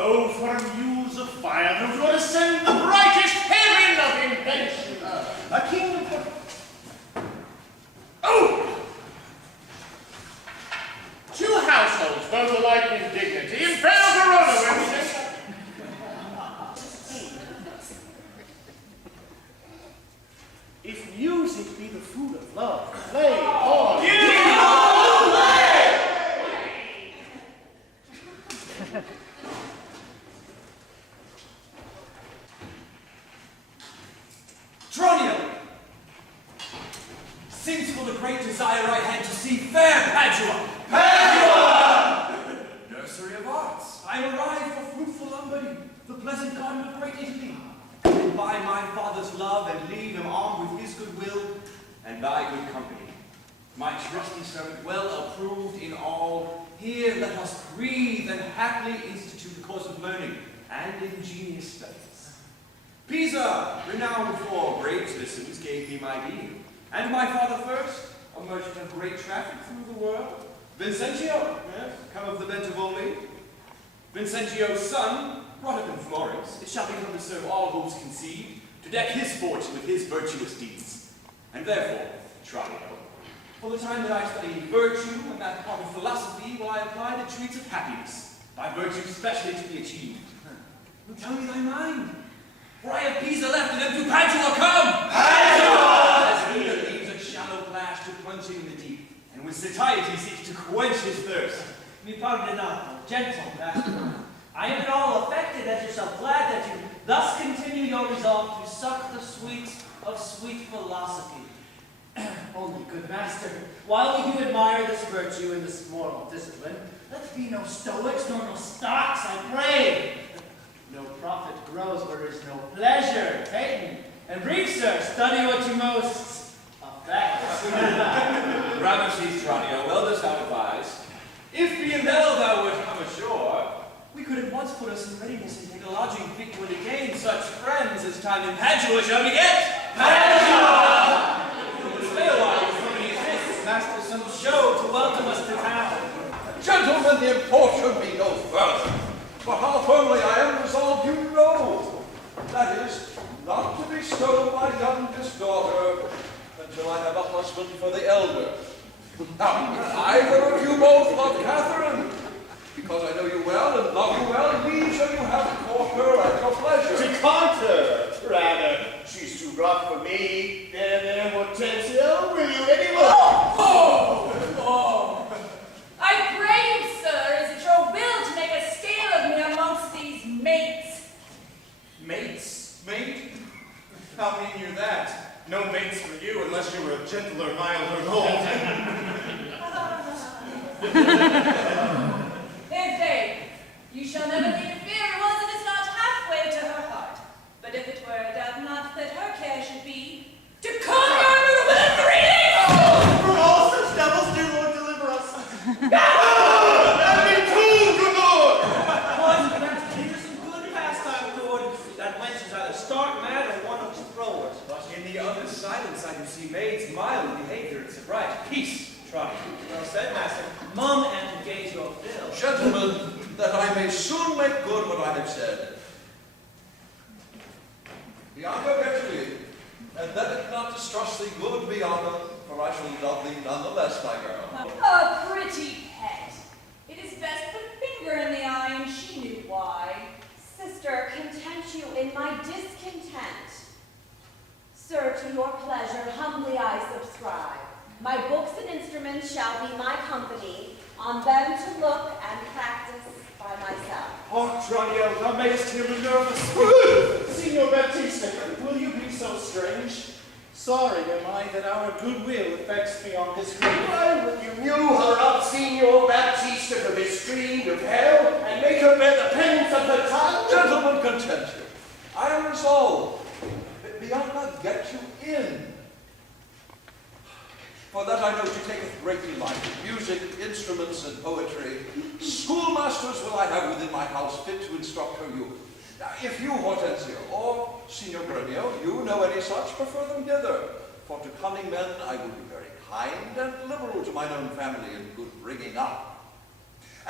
Oh, for muse of fire that would ascend the brightest heaven of invention! A kingdom for... Oh! Two households, both alike in dignity, impelled to run away. If music be the food of love, play on! Tranio! Since for the great desire I had to see fair Padua! Padua! Nursery of arts, I am arrived for fruitful Lombardy, the pleasant garden of great Italy. And by my father's love and leave am armed with his goodwill, and thy good company. My trusty servant, well approved in all, here let us breathe and happily institute the course of learning and ingenious studies. Pisa, renowned for great citizens, gave me my being, and my father first, a merchant of great traffic through the world. Vincentio, yes, come of the Bentivogli. Vincentio's son, brought up in Florence, it shall become to serve all hopes conceived, to deck his fortune with his virtuous deeds. And therefore, Tranio, for the time that I study virtue and that part of philosophy, will I apply the treats of happiness, by virtue specially to be achieved. Well, tell me thy mind. For I have Pisa left, and then to Padua come! Padua! As he that leaves a shallow plash to plunge in the deep, and with satiety seeks to quench his thirst. Mi pardonate, gentle master. I am at all affected at yourself, glad that you thus continue your resolve to suck the sweets of sweet philosophy. Only, good master, while we do admire this virtue and this moral discipline, let's be no stoics nor no stocks, I pray. No profit grows where there is no pleasure. Peyton and brief, sir, study what you most affect. Ramesses, Tranio, well dost thou advise. If being thou wert come ashore, we could at once put us in readiness and take a lodging fit to entertain such friends as time in Padua shall beget. Padua! Stay a while, your company is this. Master, some show to welcome us to town. Gentlemen, the import should be no further. But how firmly I am resolved, you know. That is, not to bestow my youngest daughter until I have a husband for the elder. Now, either of you both love Catherine, because I know you well and love you well, leave shall you have to court her at your pleasure. To court her, rather. She's too rough for me. There, Hortensio, will you anymore? Oh! I pray you, sir, is it your will to make a scale of me amongst these mates? Mates? Mate? How mean you that? No mates for you unless you were a gentler, milder lord. In faith, you shall never need to fear it was it is not halfway to her heart. But if it were, doubt not that her care should be to come your noodle within 3 days! From all such devils, dear Lord, deliver us. That be true, good Lord! Boys, perhaps these are some good pastime toward that wench is either stark mad or one of the throwers. But in the other silence I do see maids mild behavior and sobriety. Peace, Tranio. Well said, master. Mum and engage your fill. Gentlemen, that I may soon make good what I have said. Bianca, get to thee, and let it not distrust thee, good Bianca, for I shall love thee nonetheless, my girl. A pretty pet. It is best put a finger in the eye, and she knew why. Sister, content you in my discontent. Sir, to your pleasure, humbly I subscribe. My books and instruments shall be my company, on them to look and practice by myself. Oh, Tranio, thou mayest hear me nervous. Signor Baptista, will you be so strange? Sorry am I that our goodwill affects Bianca's grief. Why would you mew her up, Signor Baptista, from his screen of hell, and make her bear the penance of her tongue? Gentlemen, content you. I am resolved that Bianca get you in. For that I know she taketh great delight in music, instruments, and poetry. Schoolmaster schoolmasters will I have within my house fit to instruct her youth. Now, if you, Hortensio, or Signor Gremio, you know any such, prefer them hither. For to cunning men I will be very kind and liberal to mine own family in good bringing up.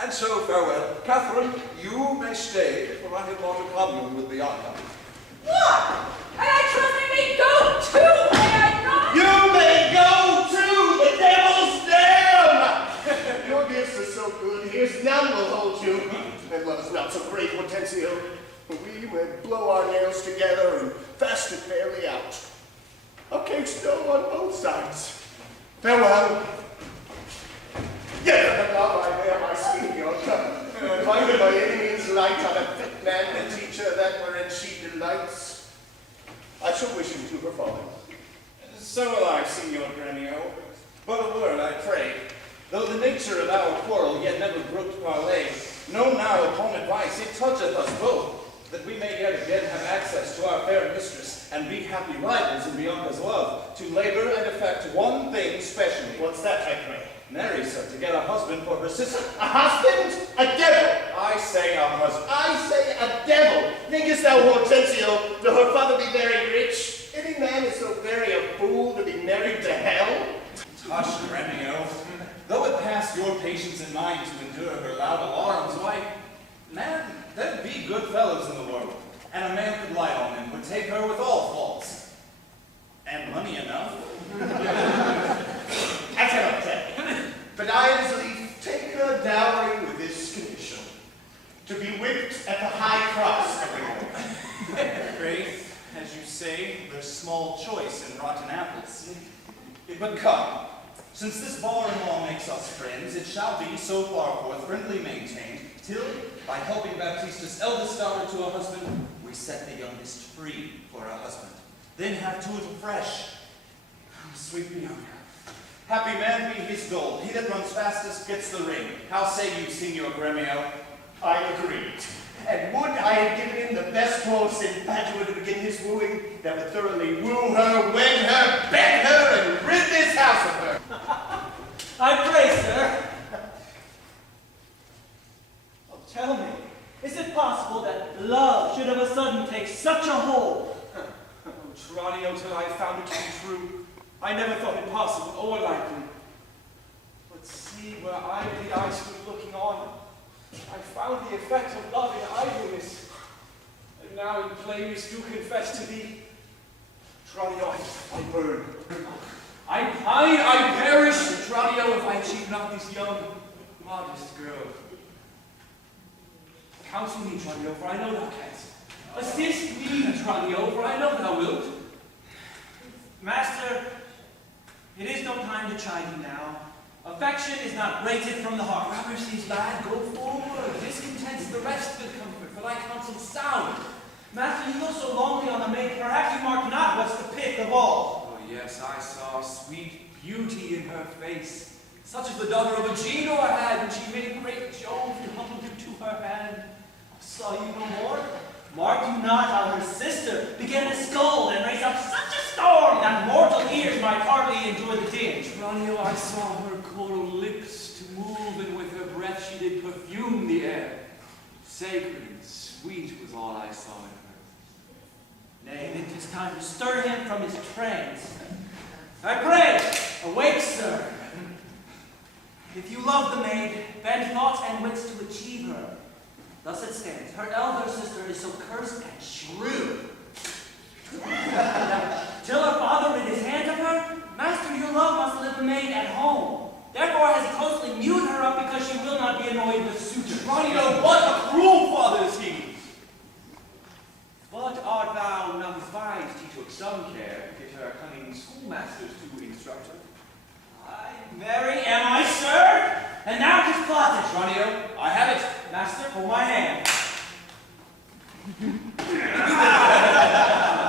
And so farewell. Catherine, you may stay, for I have bought a commune with Bianca. What? And I trust I may go too, may I not? You may go to the devil's den! Your gifts are so good, here's none will hold you. And let us not so great, Hortensio. We may blow our nails together and fast it fairly out. A case dough on both sides. Farewell. Yet love I bear my sweet Bianca. Finding by any means light on a fit man to teach her that wherein she delights. I shall wish him to her father. So will I, Signor Gremio. But a word, I pray. Though the nature of our quarrel yet never brooked parley, know now upon advice it toucheth us both, that we may yet again have access to our fair mistress, and be happy rivals in Bianca's love, to labor and effect one thing specially. What's that, I pray? Marry, sir, to get a husband for her sister. A husband? A devil! I say a husband. I say a devil! Thinkest thou, Hortensio, that her father be very rich? Any man is so very a fool to be married to hell? Tush, Gremio. Though it passed your patience and mine to endure her loud alarms, why, man, there'd be good fellows in the world, and a man could light on them, would take her with all faults. And money enough. I cannot tell. But I as lief take her dowry with this condition, to be whipped at the high cross every morning. Faith, as you say, there's small choice in rotten apples. But come, since this bar-in-law makes us friends, it shall be so far forth friendly maintained, till, by helping Baptista's eldest daughter to a husband, we set the youngest free for a husband. Then have to it afresh. Oh, sweet Bianca. Happy man be his goal. He that runs fastest gets the ring. How say you, Signor Gremio? I agreed. And would I had given him the best horse in Padua to begin his wooing, that would thoroughly woo her, wed her, bet her, and rid this house of her. I pray, sir. Oh, tell me, is it possible that love should of a sudden take such a hold? Oh, Tranio, till I found it to be true, I never thought it possible or likely. But see where idly I stood looking on, I found the effect of love in idleness. And now in plainness do confess to thee, Tranio, I burn. I pine, I perish, Tranio, if I achieve not this young, modest girl. Counsel me, Tranio, for I know thou canst. Assist me, Tranio, for I know thou wilt. Master, it is no time to chide you now. Affection is not rated from the heart. Mercies, lad, go forward. Discontent's the rest good comfort, for thy counsel's sound. Master, you look so lonely on the maid, perhaps you mark not what's the pith of all. Oh, yes, I saw sweet beauty in her face, such as the daughter of Agenor had when she made great Jove to humble him to her hand. Saw you no more? Mark you not how her sister began to scold and raise up such a storm that mortal ears might hardly endure the din. Tranio, I saw her coral lips to move, and with her breath she did perfume the air. Sacred and sweet was all I saw in her. Nay, it is time to stir him from his trance. I pray, awake, sir. If you love the maid, bend thoughts and wits to achieve her. Thus it stands. Her elder sister is so cursed and shrew. Till her father rid his hand of her, master, your love must live the maid at home. Therefore has he closely mewed her up because she will not be annoyed with suitors. Tranio, what a cruel father is he! But art thou not advised he took some care to get her cunning schoolmasters to instruct her? I very am I, sir? And now 'tis plotted. Tranio, I have it. Master, hold my hand.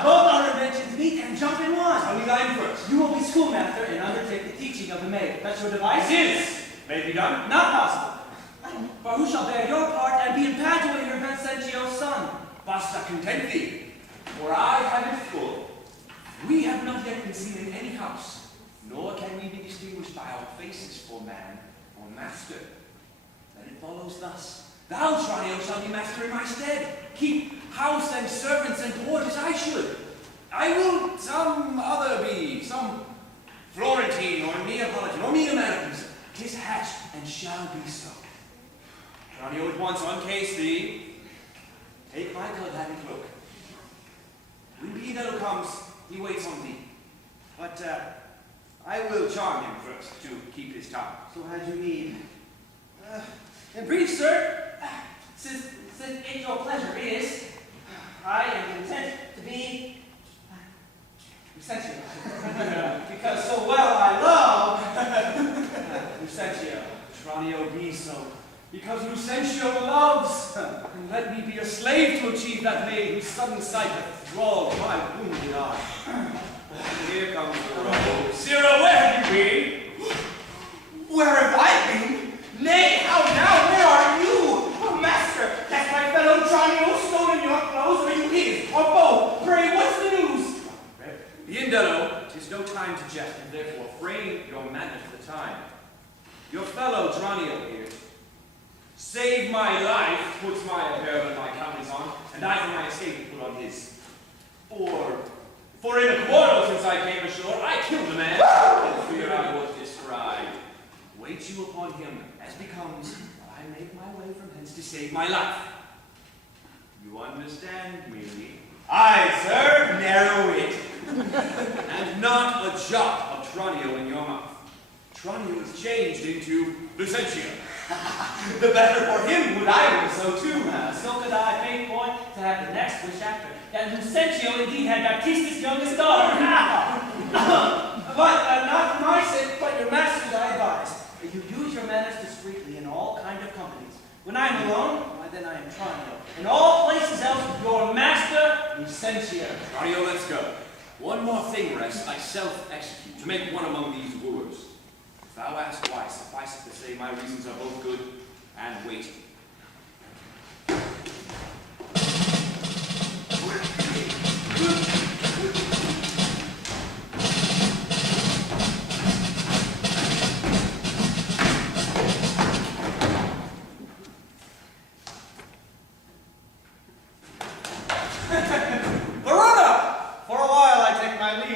Both our inventions meet and jump in one. Tell me thine first. You will be schoolmaster and undertake the teaching of the maid. That's your device? It is. May it be done? Not possible. For who shall bear your part and be in Padua your Vincentio's son? Basta content thee, for I have it full. We have not yet been seen in any house, nor can we be distinguished by our faces for man or master. Then it follows thus. Thou, Tranio, shalt be master in my stead. Keep house and servants and board as I should. I will some other be, some Florentine or Neapolitan or Neapolitan. 'Tis hatched and shall be so. Tranio at once uncase thee. Take my good hat and cloak. When Grandel comes, he waits on thee. But I will charm him first to keep his tongue. So had you need. In brief, sir, Since it your pleasure is, I am content to be Lucentio. Because so well I love Lucentio, Tranio be so, because Lucentio loves, and let me be a slave to achieve that maid whose sudden sight hath thralled my wounded eye. Here comes the road. Sirrah, where have you been? Where have I been? Nay, how now? Where are you? Oh, master, has my fellow Tranio stolen your clothes, or you his, or both? Pray, what's the news? Grandel, 'tis no time to jest, and therefore frame your manners for the time. Your fellow Tranio here, save my life, puts my apparel and my countenance on, and I for my escape put on his. For in a quarrel since I came ashore, I killed a man, in fear I was described. Wait you upon him, as becomes, while I make my way from hence to save my life. You understand me? Aye, sir, narrow it. And not a jot of Tranio in your mouth. Tranio is changed into Lucentio. The better for him would I were so too. So could I make point to have the next wish after, that Lucentio indeed had Baptista's youngest daughter. But not for my sake, but your master's I advise. You use your manners discreetly in all kind of companies. When I am alone, why then I am Tranio. In all places else, your master, Lucentio. Tranio, let's go. One more thing, rest, I self-execute, to make one among these wooers. If thou ask why, suffice it to say my reasons are both good and weighty.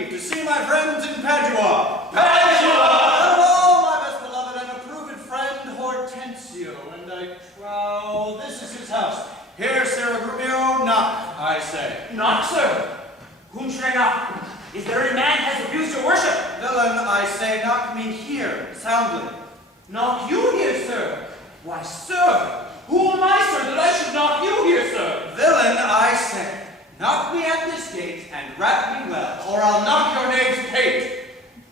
To see my friends in Padua. Padua! Hello, my best beloved and approved friend Hortensio, and I trow this is his house. Here, Sir Grumio, knock, I say. Knock, sir. Whom should I knock? Is there any man has abused your worship? Villain, I say, knock me here, soundly. Knock you here, sir? Why, sir, who am I, sir, that I should knock you here, sir? Villain, I say, knock me at this gate and rap me well, or I'll knock your knave's pate.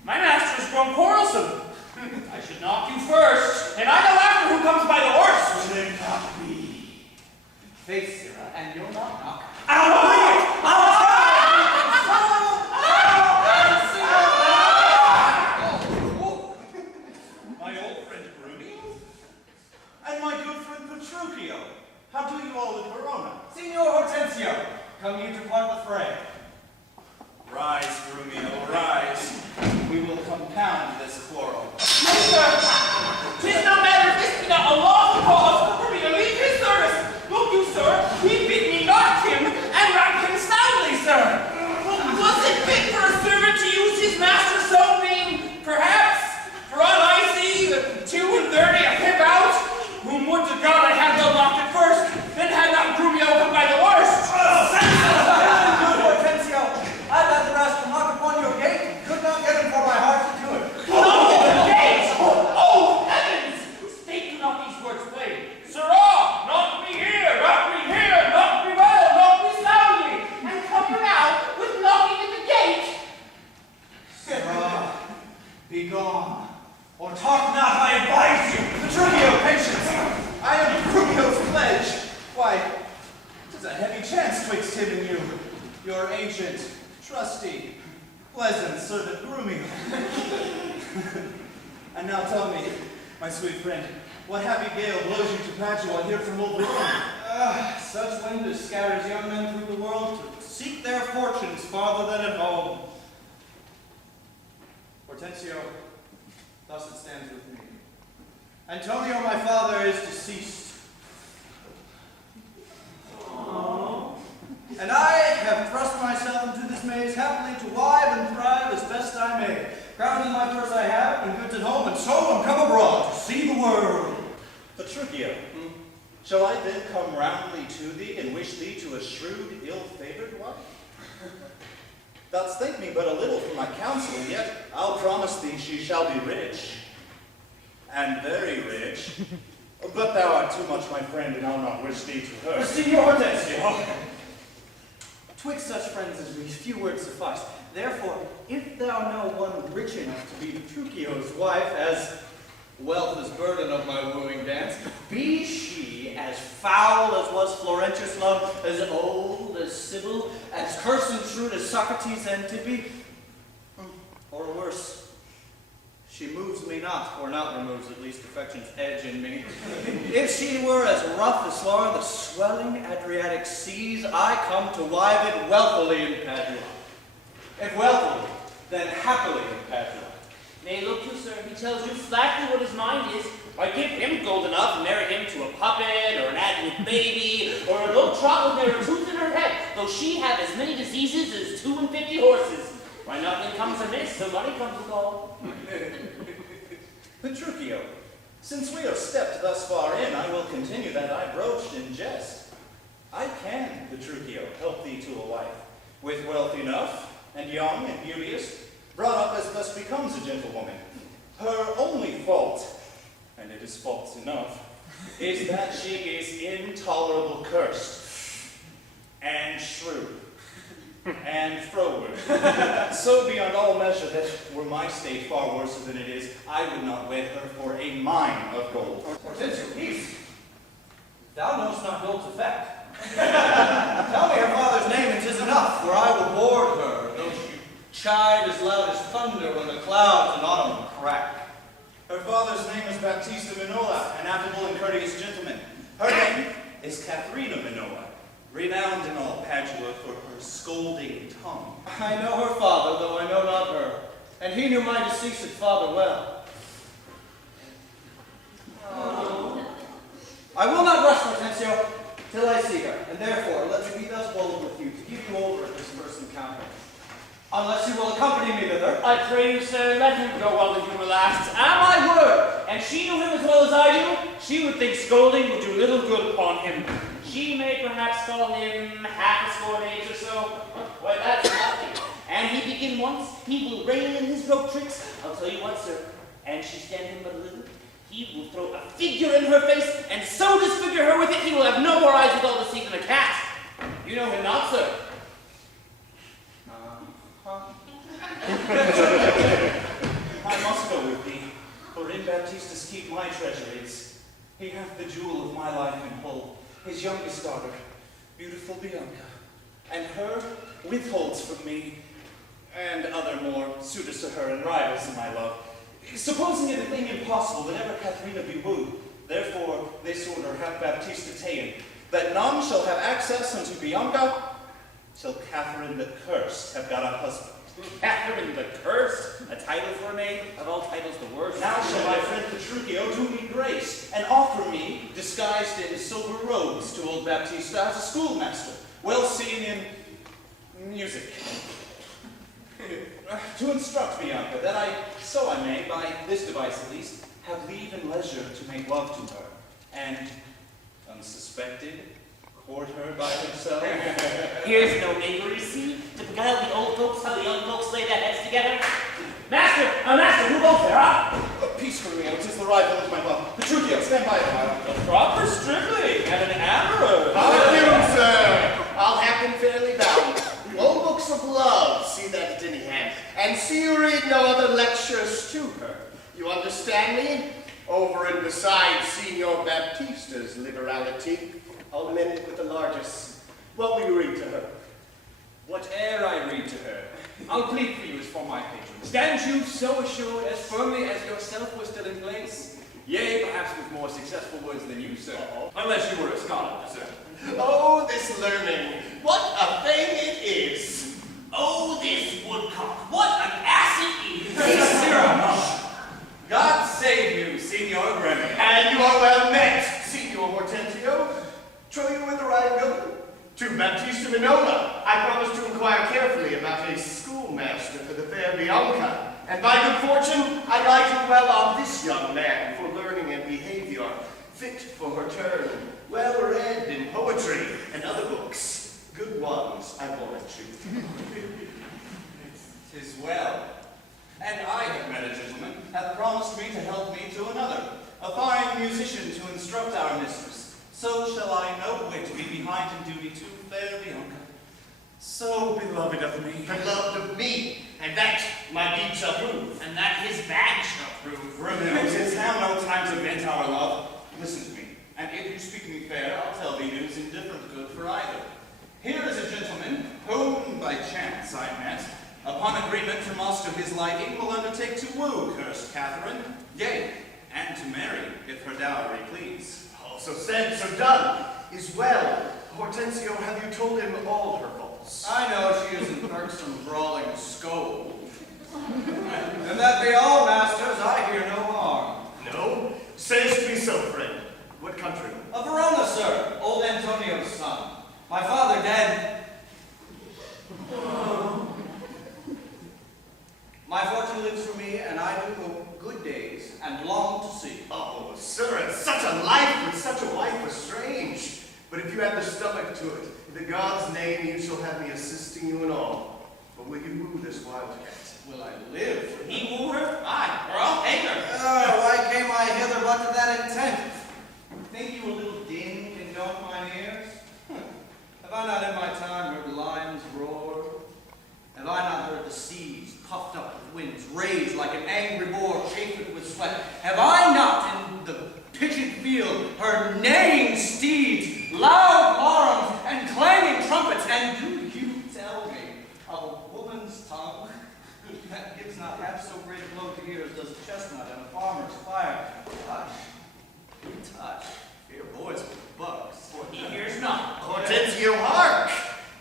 My master has grown quarrelsome. I should knock you first, and I know after who comes by the horse. Then knock me. Face, Sirrah, and you'll not knock. My old friend Grumio? And my good friend Petruchio. How do you all in Verona? Signor Hortensio, come you to part the fray. Rise, Grumio, rise. We will compound this quarrel. No, sir. 'Tis no matter if this be not a lawful cause for me to leave his service. Look you, sir, he bid me knock him and rap him soundly, sir. Was it fit for a servant to use his master's so mean? Perhaps, for all I see, the 32 a pip out, whom would to God I had well knocked at first, then had not Grumio come by the worst. I've had the rascal knock upon your gate, could not get him for my heart to do it. Oh, gate! Oh, heavens! State not these words plain. Sirrah, knock me here, knock me well, knock me soundly, and come now with knocking at the gate. Sirrah, be gone, or talk not, I advise you. Petruchio, patience. I am Grumio's pledge. Why, 'tis a heavy chance twixt him and you, your ancient, trusty, pleasant servant Grumio. And now tell me, my sweet friend, what happy gale blows you to Padua here from old Rome? Such wind as scatters young men through the world to seek their fortunes farther than at home. Hortensio, thus it stands with me. Antonio, my father, is deceased. world. Petruchio, shall I then come roundly to thee and wish thee to a shrewd, ill-favored wife? Thou'dst think me but a little for my counsel, yet I'll promise thee she shall be rich, and very rich. But thou art too much my friend, and I'll not wish thee to her. Signor Hortensio, twixt such friends as we, few words suffice. Therefore, if thou know one rich enough to be Petruchio's wife, as wealth is burden of my wooing dance, be she as foul as was Florentius' love, as old as Sibyl, as cursed and shrewd as Socrates and Tippy, or worse, she moves me not, or not removes at least affection's edge in me. If she were as rough as Laura, the swelling Adriatic seas, I come to wive it wealthily in Padua. If wealthily, then happily in Padua. Nay, look you, sir, he tells you flatly what his mind is. Why, give him gold enough and marry him to a puppet, or an ad-lib baby, or a low trot with ne'er a tooth in her head, though she have as many diseases as 52 horses. Why, nothing comes amiss, so money comes with all. Petruchio, since we are stepped thus far in, I will continue that I broached in jest. I can, Petruchio, help thee to a wife, with wealth enough, and young and beauteous, brought up as thus becomes a gentlewoman. Her only fault, and it is faults enough, is that she is intolerable cursed, and shrew, and froward. So beyond all measure that were my state far worse than it is, I would not wed her for a mine of gold. Hortensio, peace. Thou knowest not gold's effect. Tell me her father's name, and 'tis enough, for I will board her, though she chide as loud as thunder when the clouds in autumn crack. Her father's name is Baptista Minola, an affable and courteous gentleman. Her name is Katharina Minola, renowned in all Padua for her scolding tongue. I know her father, though I know not her, and he knew my deceased father well. I will not rush, Hortensio, till I see her, and therefore let me be thus bold with you, to give you over at this first encounter. Unless you will accompany me thither. I pray you, sir, let him go while the humor lasts. Am my word! And she knew him as well as I do. She would think scolding would do little good upon him. She may perhaps call him half a score age or so. Why, that's nothing. And he begin once, he will rail in his rope tricks. I'll tell you what, sir, and she stand him but a little, he will throw a figure in her face, and so disfigure her with it, he will have no more eyes with all deceit than a cat. You know him not, sir? I must go with thee, for in Baptista's keep my treasure is. He hath the jewel of my life in whole, his youngest daughter, beautiful Bianca, and her withholds from me, and other more suitors to her and rivals in my love, supposing it a thing impossible that ever Katharina be wooed. Therefore this order hath Baptista ta'en, that none shall have access unto Bianca till Catherine the Cursed have got a husband. Catherine the Cursed, a title for a maid, of all titles the worst. Now shall my friend Petruchio do me grace, and offer me, disguised in silver robes, to old Baptista as a schoolmaster, well seen in music, to instruct Bianca, that so I may, by this device at least, have leave and leisure to make love to her, and, unsuspected, court her by himself. Here's no knavery, see? To beguile the old folks, how the young folks lay their heads together. Master, who goes there, huh? Peace for me, it is the rival of my love. Petruchio, stand by a while. A proper stripling and an amorous. How are you, sir? I'll have been fairly bound. Old books of love, see that at any hand, and see you read no other lectures to her. You understand me? Over and beside Signor Baptista's liberality, I'll amend it with the largest. What will you read to her? Whate'er I read to her, I'll plead for you as for my patron. Stand you so assured, as firmly as yourself was still in place? Yea, perhaps with more successful words than you, sir. Unless you were a scholar, sir. Oh, this learning. What a thing it is. Oh, this woodcock, what an ass it is! God save you, Signor Grandel. And you are well met, Signor Hortensio. Trow you whither I am going? To Baptista Minola. I promised to inquire carefully about a schoolmaster for the fair Bianca, And by good fortune, I lighted well on this young man for learning and behavior, fit for her turn, well read in poetry and other books, good ones, I warrant you. 'Tis well. And I have met a gentleman, hath promised me to help me to another, a fine musician to instruct our mistress. So shall I no whit be behind in duty to fair Bianca, so beloved of me. Beloved of me, and that my deed shall prove. And that his bag shall prove. Remember, 'tis now no time to vent our love. Listen to me, and if you speak me fair, I'll tell thee news indifferent good for either. Here is a gentleman, whom by chance I met, upon agreement from us to his liking, will undertake to woo cursed Catherine, yea, and to marry, if her dowry please. Oh, so said, so done, is well. Hortensio, have you told him all her faults? I know she isn't irksome, brawling scold. And that be all, masters, I hear no harm. No? Sayest me so, friend. What country? Of Verona, sir, old Antonio's son. My father dead. My fortune lives for me, and I do hope good days and long to see. Oh, sir, and such a life with such a wife was strange. But if you have the stomach to it, in the God's name you shall have me assisting you in all. But will you woo this wild cat? Will I live? Will he woo her? Aye, or I'll hang her. Oh, why came I hither but to that intent? Think you a little din can daunt mine ears? Have I not in my time heard lions roar? Have I not heard the seas puffed up with winds, raised like an angry boar chafed with sweat? Have I not in the pitched field heard neighing steeds, loud arms, and clanging trumpets? And do you tell me of a woman's tongue that gives not half so great a blow to hear as does a chestnut and a farmer's fire? Touch, fear boys with bugs. For he hears not. Hortensio, hark!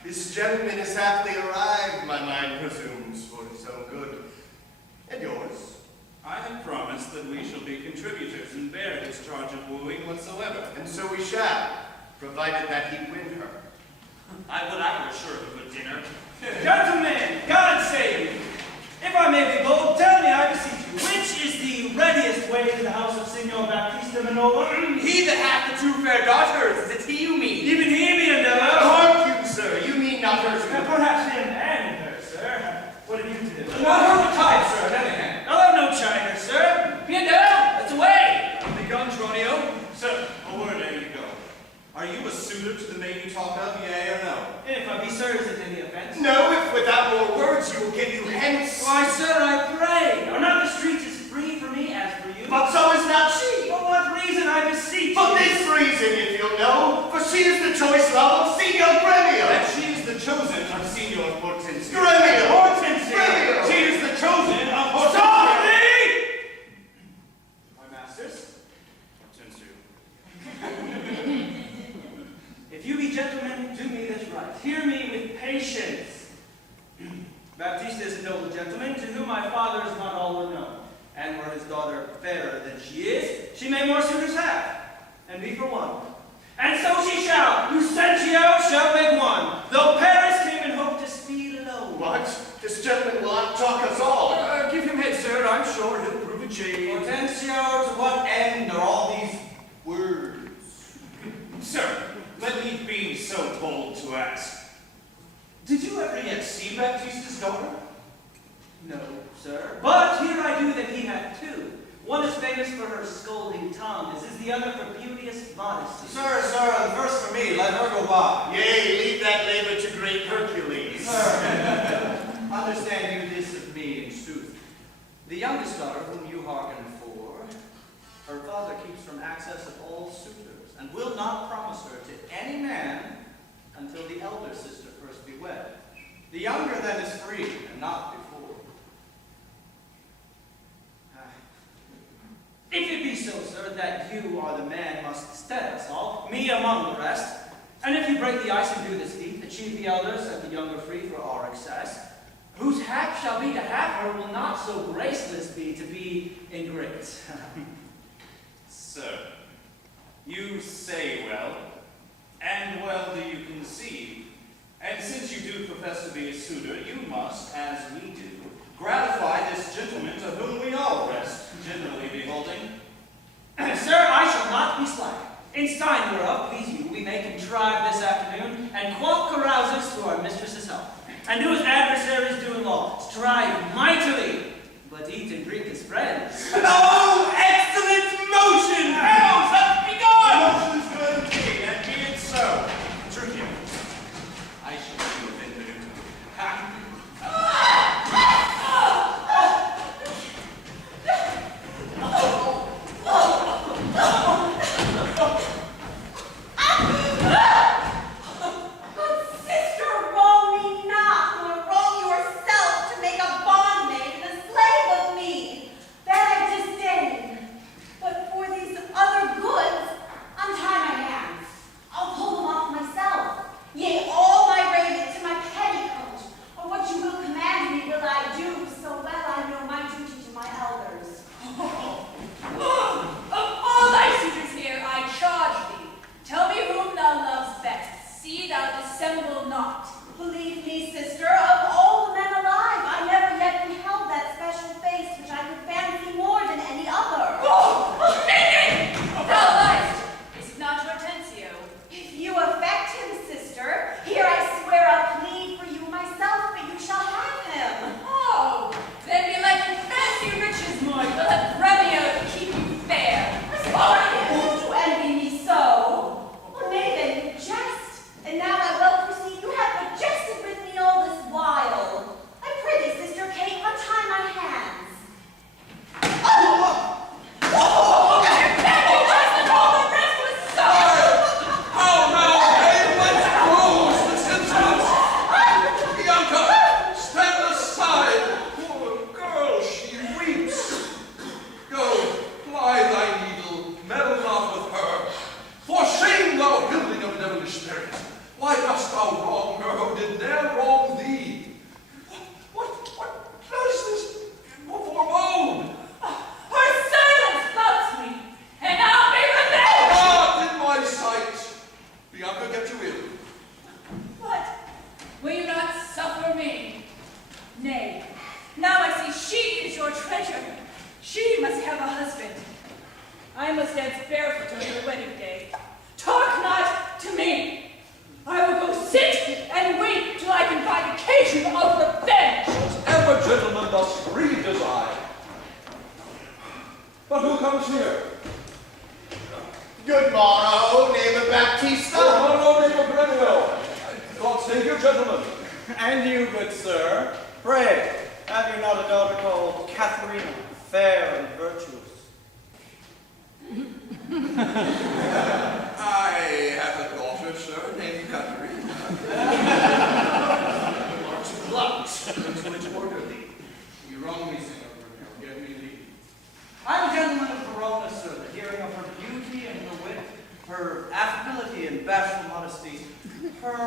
This gentleman is happily arrived, my mind presumes, for his own good. And yours? I have promised that we shall be contributors and bear his charge of wooing whatsoever. And so we shall, provided that he win her. I were sure of a good dinner. Gentlemen, God save you. If I may be bold, tell me, I beseech you, which is the readiest way to the house of Signor Baptista Manova? He that hath the two fair daughters, is it he you mean? Even he be endeavor. Hark you, sir, you mean not her And too. perhaps him and her, sir. What have you to do? Not her the type, sir, at any hand. I'll have no china, sir. Be down, let's away. Begun, Tronio. Sir, a word ere you go. Are you a suitor to the maid you talk of, yea or no? If I be, sir, is it any offense? No, if without more words you will get you hence. Why, sir, I pray. Are not the streets as free for me as for you? But so is not she. For what reason, I beseech For you? this reason, if you'll know, for she is the choice love of Signor Gremio. That she is the chosen of Signor Hortensio. Gremio! Hortensio! Gremio! She is the chosen of Hortensio. Stop me! My masters? Hortensio. If you be gentlemen, do me this right. Hear me with patience. Baptista is a noble gentleman, to whom my father is not all unknown. And were his daughter fairer than she is, she may more suitors have, and be for one. And so she shall. Lucentio shall make one, though Paris came in hope to speed alone. What? This gentleman will outtalk us all. Give him head, sir. I'm sure he'll prove a shade. Hortensio, to what end are all these words? Sir, let me be so bold to ask. Did you ever yet see Baptista's daughter? No, sir. But here I do that he hath two. One is famous for her scolding tongue, as is the other for beauteous modesty. Sir, the first for me, let her go by. Yea, leave that labor to great Hercules. Sir, understand you this of me in sooth. The youngest daughter whom you hearken for, her father keeps from access of all suitors, and will not promise her to any man until the elder sister first be wed. The younger then is free, and not before. If it be so, sir, that you are the man must stead us all, me among the rest, and if you break the ice and do this feat, achieve the elders and the younger free for our excess, whose hap shall be to have her will not so graceless be to be ingrate. Sir, you say well, and well do you conceive. And since you do profess to be a suitor, you must, as we do, gratify this gentleman to whom we all rest generally beholding. Sir, I shall not be slack. In stein whereof, please you, we may contrive this afternoon, and quaff carouses to our mistress's health. And do as adversaries do in law, strive mightily, but eat and drink as friends. Oh, excellent motion! Heralds, let be gone! Motion's good indeed, and be it so. True, I shall do a bit of Good sister, wrong me not, nor wrong yourself to make a bondmaid and a slave of me. That I disdain. But for these other goods, untie my hands. I'll pull them off myself. Yea, all my raiment to my petticoat, or what you will command me will I do, so well I know my duty to my elders. Of all thy suitors here, I charge thee. Tell me whom thou lovest best. See thou dissemble not. Believe me, sister, of all the men alive, I never yet beheld that special face which I could fancy more than any other. Oh, thou liest. Is it not Hortensio? If you affect him, sister, here I swear I'll plead for you myself, but you shall have him. Oh, then belike in fancy riches more, you'll have Remio to keep you fair. Why you envy me so? Or nay, then you jest, and now I well perceive you have but jested with me all this while. I pray thee, sister Kate, untie my hands. Oh no! Hey, what's the symptoms? Bianca, stand aside! Poor girl, she weeps. Go, ply thy needle, meddle not with her. For shame, thou building of devilish spirit! Why dost thou wrong her who did ne'er wrong thee? What does this forebode? Her silence loves me, and I'll be revenged. Not in my sight! Bianca, get you ill. What? Will you not suffer me? Nay, now I see she is your treasure. She must have a husband. I must dance barefoot on your wedding day. Talk not to me. I will go sit and wait till I can find occasion of revenge. Whatever gentleman thus grieved as I. But who comes here? Good morrow, neighbor Baptista. Oh, neighbor Grandel. God save you, gentlemen. And you, good sir, pray, have you not a daughter called Katharina, fair and virtuous? I have a daughter, sir, named Katharina. You are too blunt, and too orderly. You wrong me, Senor Grandel. Give me leave. I'm a gentleman of Verona, sir, the hearing of her beauty and her wit, her affability and bashful modesty, her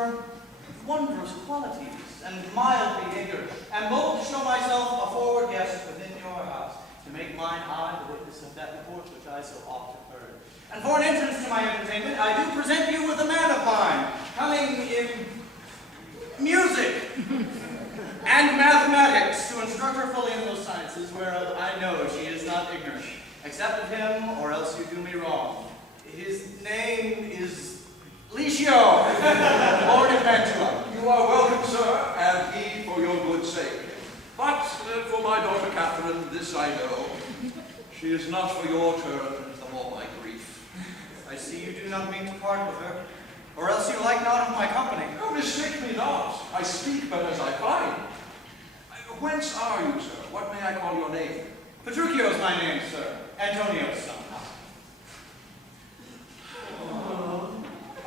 wondrous qualities and mild behavior, and bold to show myself a forward guest within your house, to make mine eye the witness of that report which I so often heard. And for an entrance to my entertainment, I do present you with a man of mine, coming in music and mathematics, to instruct her fully in those sciences, whereof I know she is not ignorant. Accept of him, or else you do me wrong. His name is Licio, Lord of Mantua. You are welcome, sir, and he for your good sake. But for my daughter Catherine, this I know. She is not for your turn of all my grief. I see you do not mean to part with her, or else you like not of my company. Oh, mistake me not. I speak but as I find. Whence are you, sir? What may I call your name? Petruchio is my name, sir. Antonio's son.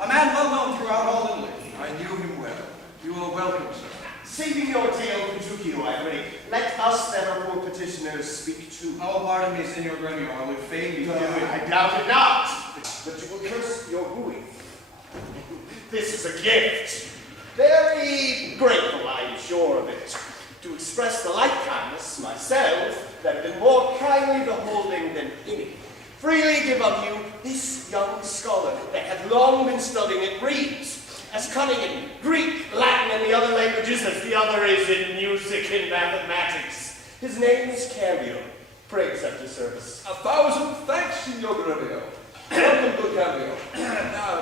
A man well known throughout all Italy. I knew him well. You are welcome, sir. Saving your tale, Petruchio, I pray, let us that are poor petitioners speak too. Oh, pardon me, Signor Gremio, I would fain be doing. I doubt it not, but you will curse your wooing. This is a gift. Very grateful, I am sure of it. To express the like kindness myself, that have been more kindly beholding than any. Freely give of you this young scholar that hath long been studying at Reeds, as cunning in Greek, Latin, and the other languages as the other is in music and mathematics. His name is Cambio. Pray accept his service. 1,000 thanks, Signor Grandel. Welcome, good Cambio.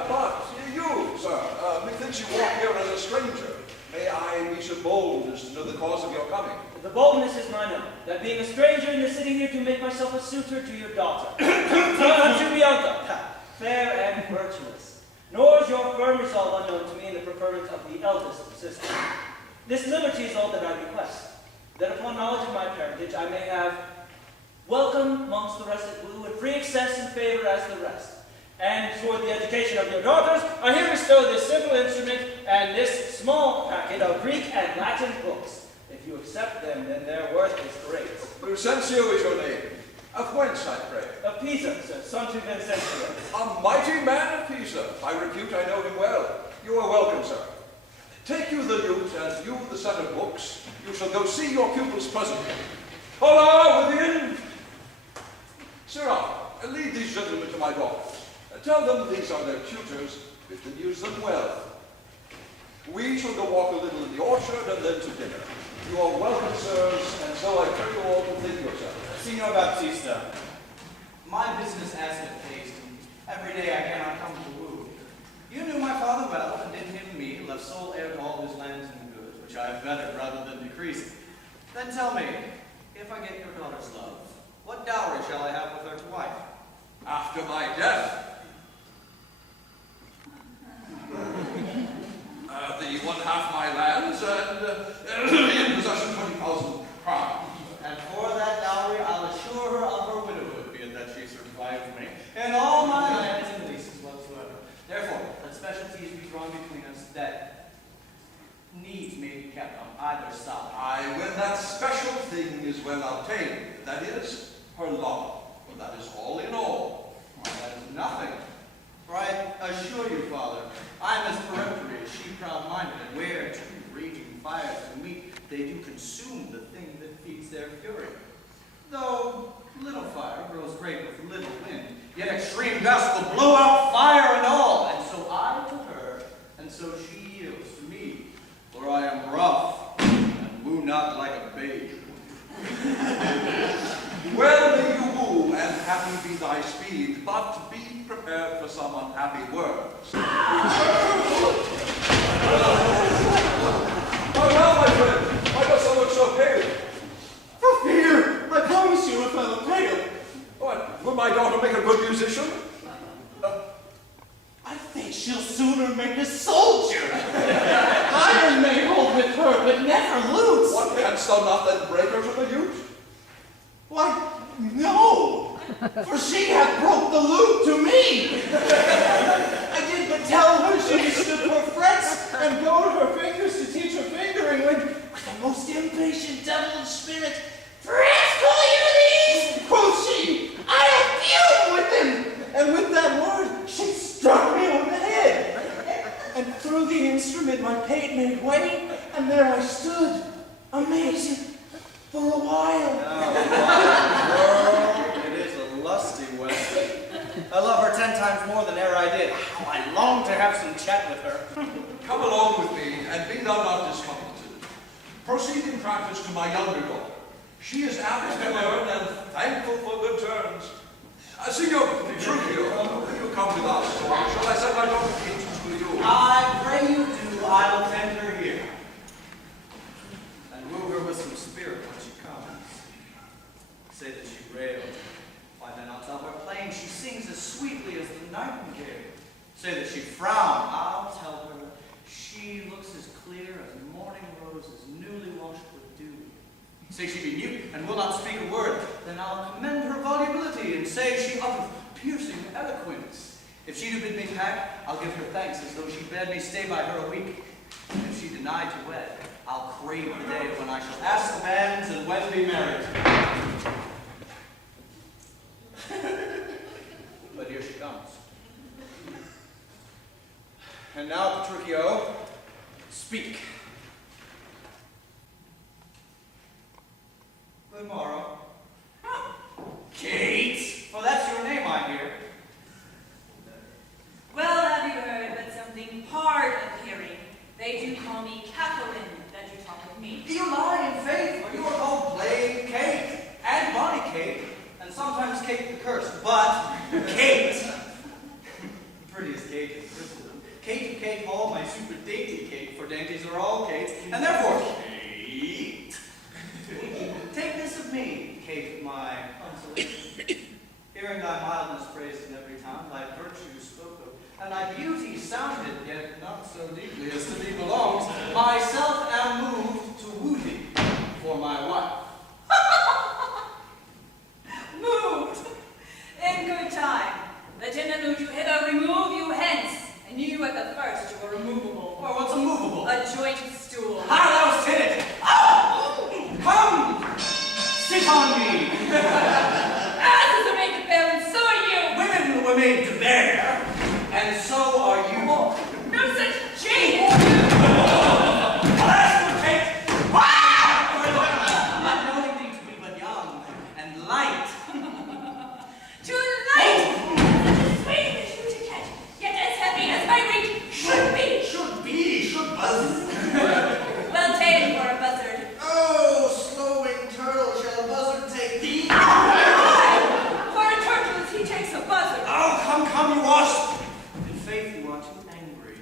But you, sir, methinks you walk here as a stranger. May I be so bold as to know the cause of your coming? The boldness is mine own, that being a stranger in the city here to make myself a suitor to your daughter. To Bianca, fair and virtuous. Nor is your firm resolve unknown to me in the preferment of the eldest sister. This liberty is all that I request, that upon knowledge of my parentage I may have welcome amongst the russet blue, and free access and favor as the rest. And for the education of your daughters, I here bestow this simple instrument and this small packet of Greek and Latin books. If you accept them, then their worth is great. Lucentio is your name. Of whence, I pray? Of Pisa, sir, son to Vincentio. A mighty man of Pisa. By repute, I know him well. You are welcome, sir. Take you the lute, and you the set of books. You shall go see your pupils presently. Hola, within! Sirrah, lead these gentlemen to my daughters. Tell them these are their tutors. Bid them use them well. We shall go walk a little in the orchard, and then to dinner. You are welcome, sirs, and so I pray you all to think yourselves. Signor Baptista, my business has been faced, and every day I cannot come to woo. You knew my father well, and in him me, left sole heir to all his lands and goods, which I have bettered rather than decreased. Then tell me, if I get your daughter's love, what dowry shall I have with her to wife? After my death, the 1/2 my lands, and in possession 20,000 crowns. And for that dowry, I'll assure her of her widowhood, be it that she survived me, and all my lands and leases whatsoever. Therefore, let specialties be drawn between us that needs may be kept on either side. Aye, when that special thing is well obtained, that is, her love, for that is all in all. Why, that is nothing. For I assure you, Father, I am as peremptory as she proud-minded, and where two raging fires can meet, they do consume the thing that feeds their fury. Though little fire grows great with little wind, yet extreme gusts will blow out fire and all, and so I to her, and so she yields to me, for I am rough, and woo not like a babe. Well may you woo, and happy be thy speed, but be prepared for some unhappy words. Oh, well, my friend, why does thou look so pale? For fear, I promise you, if I look pale. What, will my daughter make a good musician? I think she'll sooner make a soldier. Iron may hold with her, but never loose. What, canst thou not then break her to the lute? Why, no, for she hath broke the lute to me. I did but tell her she mistook her frets and goad her fingers to teach her fingering when, with a most impatient devilish spirit, "Rascal, you these!" quoth she, "I'll fume with them." And with that word, she struck me on the head. And through the instrument my pate made way, and there I stood, amazed, for a while. Oh, world, it is a lusty weapon. I love her 10 times more than e'er I did. How I long to have some chat with her. Come along with me, and be thou not discomfited. Proceed in practice to my younger daughter. She is apt to learn and thankful for good turns. Signor Trujillo, will you come with us, or shall I send my daughter into you? I pray you do. I will tend her here. And woo her with some spirit when she comes. Say that she rails. Why then I'll tell her plain she sings as sweetly as the nightingale. Say that she frowns. I'll tell her she looks as clear as morning roses newly washed with dew. Say she be mute and will not speak a word, then I'll commend her volubility and say she uttereth piercing eloquence. If she do bid me pack, I'll give her thanks as though she bade me stay by her a week. And if she deny to wed, I'll crave the day when I shall ask the banns and when be married. But here she comes. And now, Petruchio, speak. Good morrow. Kate! For that's your name, I hear. Well, have you heard but something hard of hearing? They do call me Catherine, that you talk with me. Do you lie in faith, or you are called plain Kate Hall, my super dainty Kate, for dainties are all Kate, and therefore, Kate. Take this of me, Kate, my consolation. Hearing thy mildness praised in every town, thy virtue spoke of, and thy beauty sounded, yet not so deeply as to thee belongs, myself am moved to woo thee for my wife. Moved! In good time. The gentleman you hither remove you hence, and you at the first you were removable. Well, what's a movable? A joint stool. How thou sit it! Oh! Come! Sit on me! Asses are made to bear, and so are you! Women were made to bear, and so are you. No such change! Alas, good Kate! Not knowing thee to be but young and light. Too light! Such a sweet fish you to catch, yet as heavy as my reach should be! Should buzz. Well tamed for a buzzard. Oh, slow-winged turtle, shall a buzzard take thee? Aye! For a turtle as he takes a buzzard. Oh, come, you wasp! In faith, you are too angry.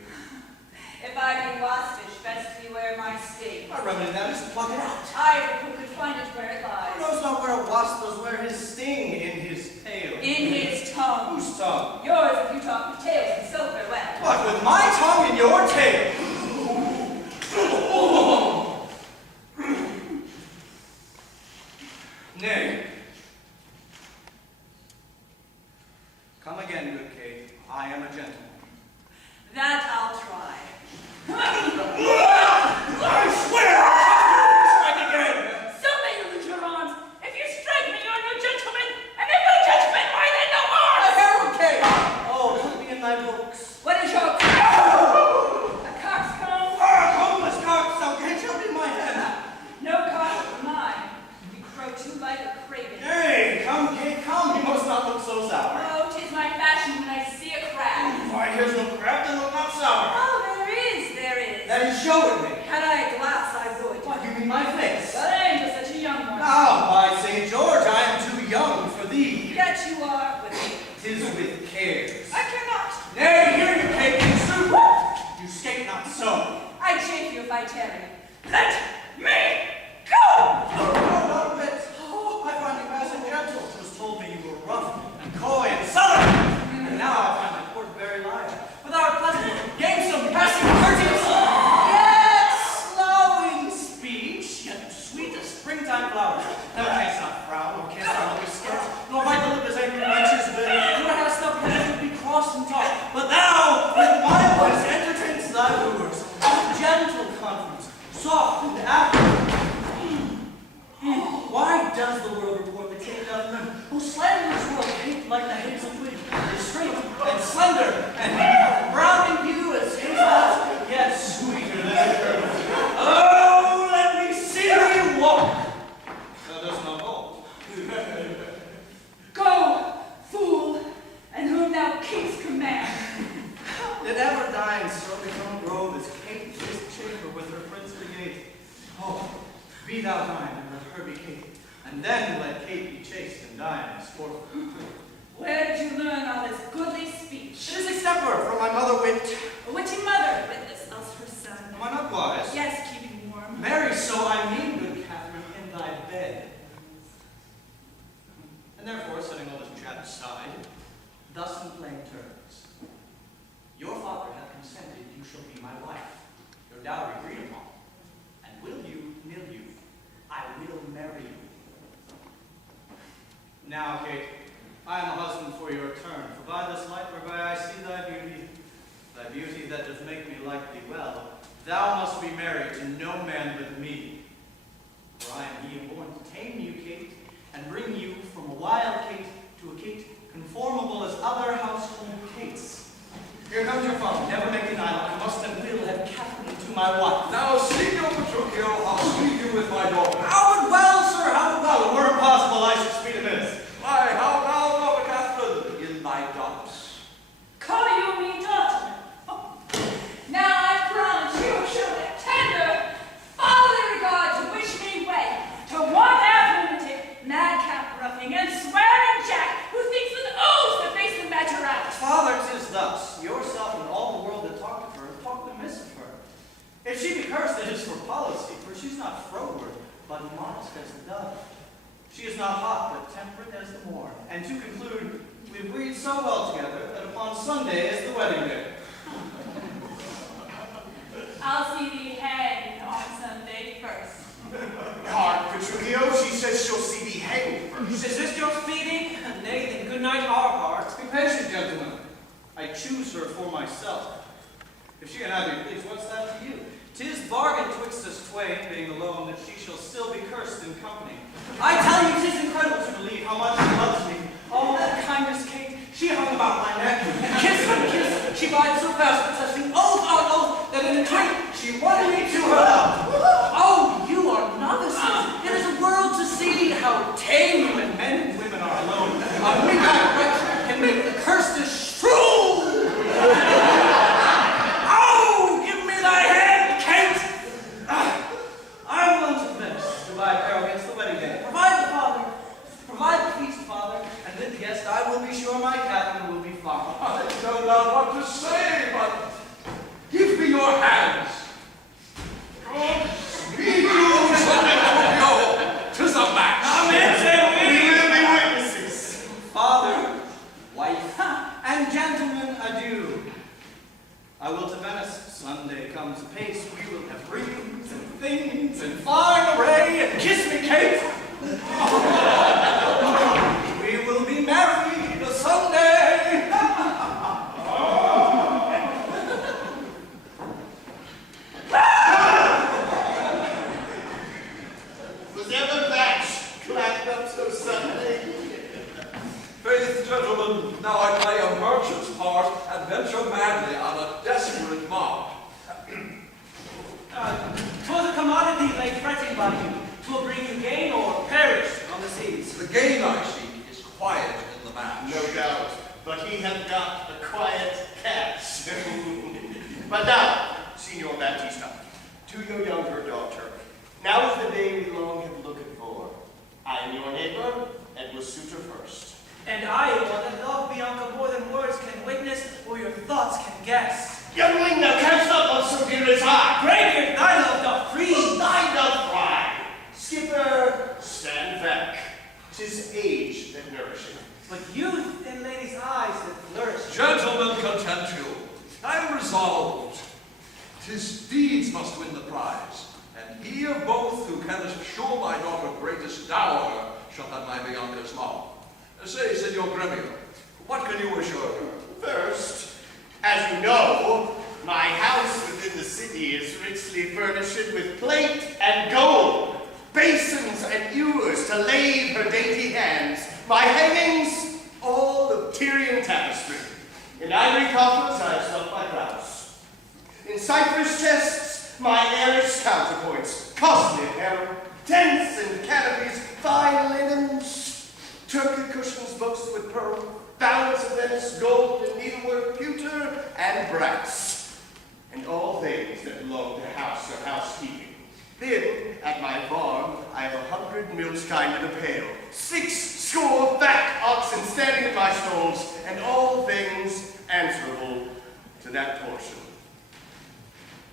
If I be waspish, best beware my sting. My remedy that is to pluck it out. I, who could find it where it Who lies. knows not where a wasp does wear his sting in his tail? In his tongue. Whose tongue? Yours if you talk of tails and so farewell. What, with my tongue in your tail? Nay. Come again, good Kate. I am a gentleman. That I'll try. I swear I'll strike again! So may you lose your arms. If you strike me, you're no gentleman. And if no gentleman, why then no arms? A herald, Kate! Oh, put me in thy books. What is your a coxcomb? Homeless cock, so can't you be my head? No cock of mine. You crow too like a craven. Hey, come, Kate, come. You must not look so sour. Oh, 'tis my fashion when I see a crab. Why, here's no crab to look not sour. Oh, there is, there is. Then show it me. Had I a glass, I would. What, you mean my face? But I ain't just such a young one. Now, by St. George, I am too young for thee. Yet you are with me. 'Tis with cares. I cannot. Nay, here you, Kate, in sooth. You skate not so. I chafe you if I tarry. Let me go! Oh, not a bit. Oh, I find you passing gentle. 'Twas told me you were rough and coy and sullen. And now I find my court very live. With our pleasant, gamesome, passing courteous, yet slow in speech, yet sweet as springtime flowers. Thou canst not frown, nor canst thou look askance, nor bite the lip as angry wenches will, nor hast thou pleasure to be cross and talk. But thou, with my voice, entertainst thy wooers, with gentle conference, soft and affable. Why does the world report the Kate doth none, who slanderers world hate like the hazel twig, is straight and slender, and brown in hue as hazelnuts, yet sweeter than a kernel. Oh, let me see thee walk! Thou dost not hold. Go, fool, and whom thou canst command. Did ever die in so become a grove as Kate this chamber with her princely gate? Oh, be thou thine, and let her be Kate, and then let Kate be chaste and die in sport. Where did you learn all this goodly speech? It is extemper from my mother wit. A witty mother, witness else her son. Am I not wise? Yes, keeping warm. Marry, so I mean, good Catherine, in thy bed. And therefore, setting all this chat aside, thus in plain terms, your father hath consented you shall be my wife, your dowry agreed upon, and will you, nill you, I will marry you. Now, Kate, I am a husband for your turn, for by this light whereby I see thy beauty that doth make me like thee well, thou must be married to no man but me. For I am he born to tame you, Kate, and bring you from a wild Kate to a Kate conformable as other household Kates. Here comes your father, never make denial, I must and will have Catherine to my wife. Now, Signor Petruchio, I'll speak you with my daughter. How would well, sir, how would well, were it possible I should speak amiss. Why, how now, daughter Catherine, in thy doubts? Call you me daughter. Now I promise you shall with tender, fatherly regard to wish me wed to one half lunatic, madcap roughing, and swearing jack who thinks with oaths to face the matter out. Father, 'tis thus. Yourself and all the world that talk of her She is not hot, but temperate as the morn. And to conclude, we agreed so well together that upon Sunday is the wedding day. I'll see thee hanged on Sunday first. Hark, Petruchio, she says she'll see thee hanged first. Is this your speeding? Nay, then good night our hearts. Be patient, gentlemen. I choose her for myself. If she can have me please, what's that to you? 'Tis bargain twixt us twain, being alone, that she shall still be cursed in company. I tell you, 'tis incredible to believe how much she loves me. Oh, that kindness, Kate, she hung about my neck, and kiss on kiss, she lied so fast, protesting oath on oath, that in a drink she won me to her love. Oh, you are novices. It is a world to see how tame when men and women are alone. A wing-back wretch can make the cursed Shrew. Oh, give me thy hand, Kate. I will unto Venice to buy apparel against the wedding day. Provide the feast, Father, and with the guest I will be sure my Catherine will be found. I don't know what to say, but give me your hands. God speed you, son Antonio. 'Tis a match. Amen, say We we. will be witnesses. Father, wife, and gentlemen, adieu. I will to Venice. Sunday comes apace. We will have rings and things and fine array. And kiss me, Kate. We will be married a Sunday. Was ever match clapped up so suddenly? Faith, gentlemen, now I play a merchant's part and venture madly on a desperate march. 'Twas a commodity lay fretting by you. 'Twill bring you gain or perish on the seas. The gain I seek is quiet in the match. No doubt, but he hath got a quiet catch. But now, Signor Baptista, to your younger daughter, now is the day we long have looked for. I am your neighbor, and will suit her first. And I am one that love Bianca more than words can witness or your thoughts can guess. Youngling, thou canst not love so dear as I. Greybeard, thy love doth freeze. Thine doth fly. Skipper, stand back. 'Tis age that nourisheth. But youth in ladies' eyes that flourish. Gentlemen, content you. I am resolved. 'Tis deeds must win the prize, and he of both who can assure my daughter greatest dower shall have my Bianca's love. Say, Signor Gremio, what can you assure her? First, as you know, my house within the city is richly furnished with plate and gold, basins and ewers to lave her dainty hands, my hangings, all of Tyrian tapestry. In ivory coffers I have stuffed my blouse. In cypress chests, my Irish counterpoints, costly apparel, tents and canopies, fine linens, Turkey cushions, books with pearl, balance of Venice, gold and needlework, pewter and brass, and all things that belong to house or housekeeping. Then, at my farm, I have 100 milch kine in a pail, 60 fat oxen standing at my stalls, and all things answerable to that portion.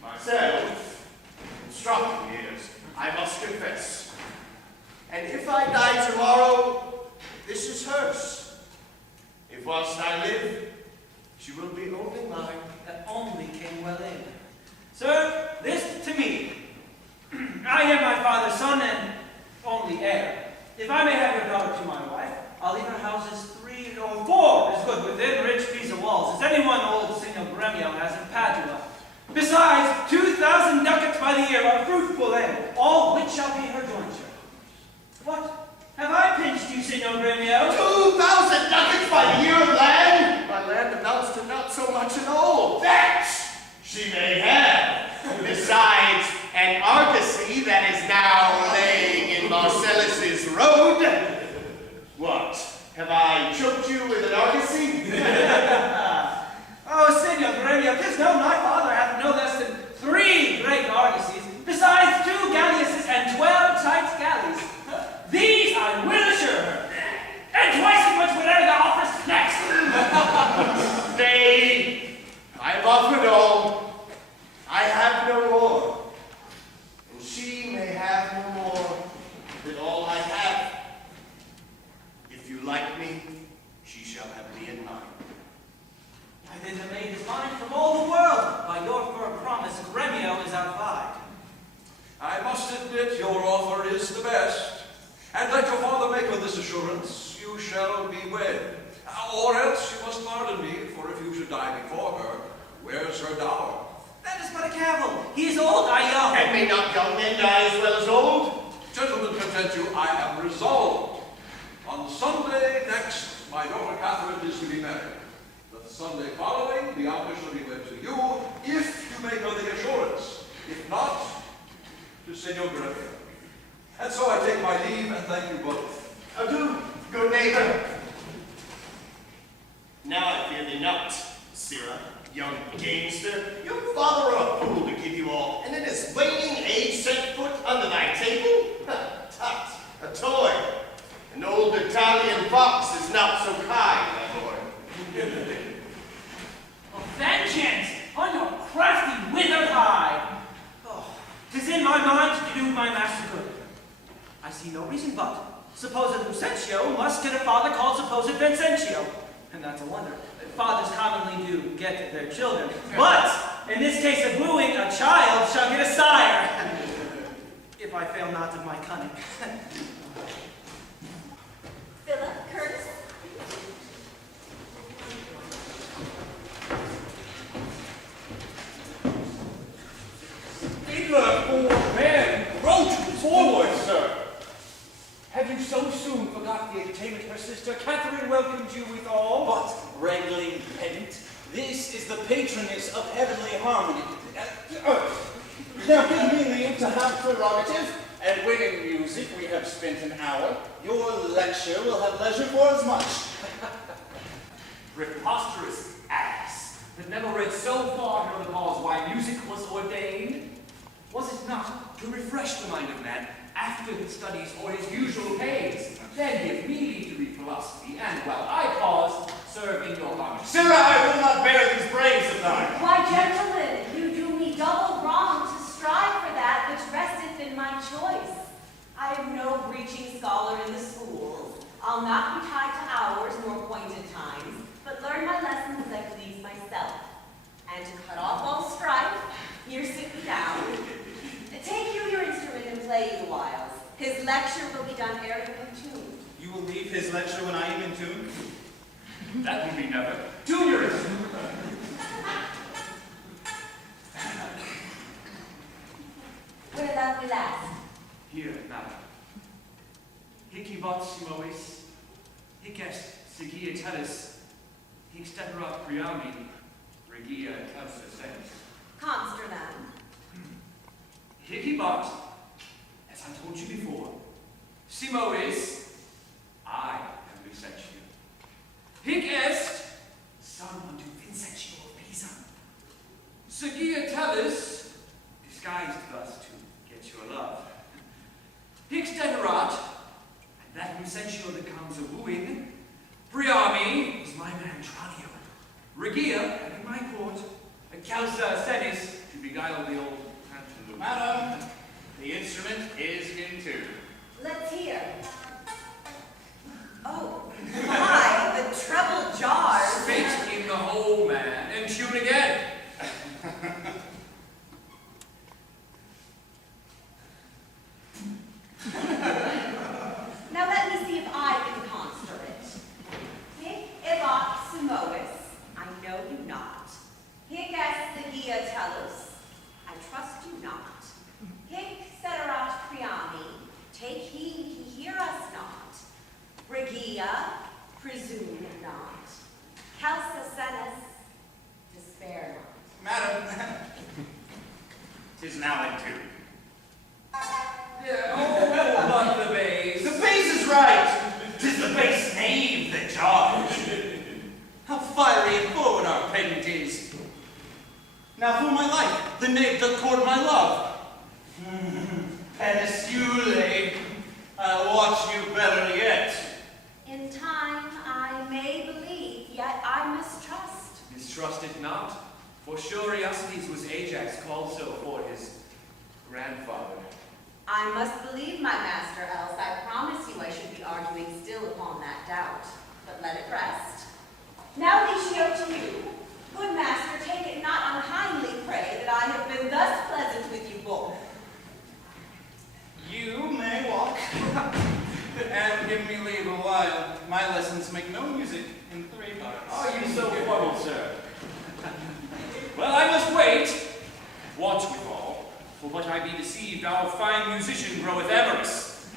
Myself, in Stratton years, I must confess, and if I die tomorrow, this is hers. If whilst I live, she will be only mine. That only came well in. Sir, this to me. I am my father's son and only heir. If I may have your daughter to my wife, I'll leave her houses 3 or 4 is good within rich Pisa walls, as anyone old Signor Gremio has in Padua. Besides, 2,000 ducats by the year are fruitful land, all which shall be her jointure. What? Have I pinched you, Signor Gremio? 2,000 ducats by the year of land? My land amounts to not so much at all. That she may have. Besides, an argosy that is now laying in Marcellus's road. What? Have I choked you with an argosy? Oh, Signor Gremio, 'tis known my father hath no less than 3 great argosies, besides 2 galleasses and 12 tight galleys. These I will assure her, and twice as much whatever thou offerest next. Nay, I have offered all. isn't it? Your offer is the best. And let your father make her this assurance, you shall be wed. Or else you must pardon me, for if you should die before her, where's her dower? That is but a cavil. He is old, I young. And may not young men die as well as old? Gentlemen, content you, I am resolved. On Sunday next, my daughter Catherine is to be married. The Sunday following, Bianca shall be wed to you, if you make her the assurance. If not, to Senor Grandel. And so I take my leave and thank you both. Adieu, good neighbor. Now I fear thee not, Sirrah, young gamester. Your father a fool to give you all, and in his waning age set foot under thy table? Tut, a toy. An old Italian fox is not so kind, my lord. Vengeance on your crafty withered hide. Oh, 'tis in my mind to do my master good. I see no reason but. Supposed Lucentio must get a father called supposed Vincentio. And that's a wonder. Fathers commonly do get their children. But, in this case of wooing, a child shall get a sire. If I fail not of my cunning. Philip, Curtis. Fiddler, poor man, roach forward, sir. Have you so soon forgot the entertainment her sister Catherine welcomed you withal? But, wrangling pedant, this is the patroness of heavenly harmony. Now give me leave to have prerogative, and when in music we have spent an hour, your lecture will have leisure for as much. Preposterous ass that never read so far into the cause why music was ordained. Was it not to refresh the mind of man after his studies or his usual pains? Then give me leave to read philosophy, and while I pause, serve in your harmony. Sirrah, I will not bear these braves of thine. Why, gentlemen, you do me double wrong to strive for that which resteth in my choice. I am no breaching scholar in the schools. I'll not be tied to hours nor appointed times, but learn my lessons as I please myself. And to cut off all strife, here sit me down. Take you your instrument and play you the whiles. His lecture will be done ere you come tune. You will leave his lecture when I am in tune? That will be never. Tune your instrument. Where love we last? Here, madam. Hic bot simois, hic est sigia tellus, hic steterat priami, regia causa sens. Consternam. Hic bot, as I told you before, simois, I am Lucentio. Hic est, son unto Vincentio of Pisa. Sigia tellus, disguised thus to get your love. Hic steterat, and that Lucentio that comes a wooing. Priami is my man Tranio. Regia, having my court, a causa senis to beguile the old pantaloon. Madam, the instrument is in tune. Let's hear. Oh, my, the treble jars. Spit in the hole, man, and tune again. Now let me see if I can conjure it. Hic evat simois, I know you not. Hic est sigia tellus, I trust you not. Hic ceterat priami, take heed he hear us not. Regia, presume not. Causa senis, despair not. Madam, 'tis now in tune. Yeah, oh, but the bass. The bass is right! 'Tis the bass knave that jars. How fiery and forward our pedant is. Now for my life, the knave doth court my love. Peniscule, I'll watch you better yet. In time I may believe, yet I mistrust. Mistrust it not, for sure Eocides was Ajax called so for his grandfather. I must believe my master, else I promise you I should be arguing still upon that doubt. But let it rest. Now, Licio, to you. Good master, take it not unkindly, pray, that I have been thus pleasant with you both. I be deceived, our fine musician groweth amorous.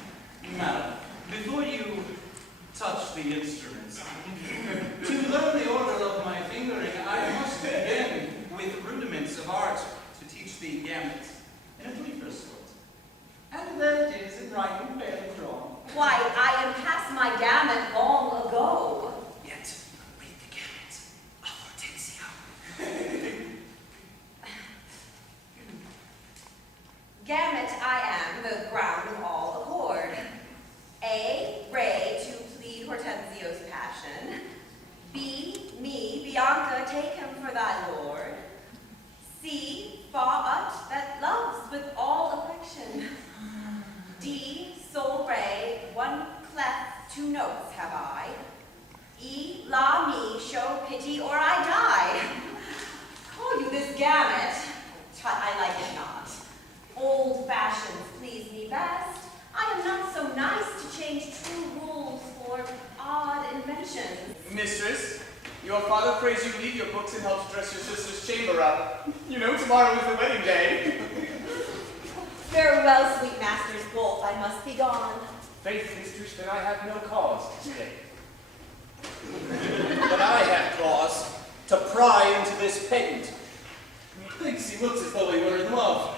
Madam, before you touch the instruments, to learn the order of my fingering, I must begin with rudiments of art to teach thee gamut in a briefer sort. And there it is in writing fairly drawn. Why, I am past my gamut long ago. Yet, read the gamut of Hortensio. Gamut I am, the ground of all accord. A, Ray, to plead Hortensio's passion. B, me, Bianca, take him for thy lord. C, Fa ut, that loves with all affection. D, sol, Ray, one clef, two notes have I. E, la, me, show pity or I die. Call you this gamut? Tut, I like it not. Old fashions please me best. I am not so nice to change true rules for odd inventions. Mistress, your father prays you leave your books and help dress your sister's chamber up. You know tomorrow is the wedding day. Farewell, sweet masters both, I must be gone. Faith, mistress, that I have no cause to stay. But I have cause to pry into this pedant. Methinks he looks as though he were in love.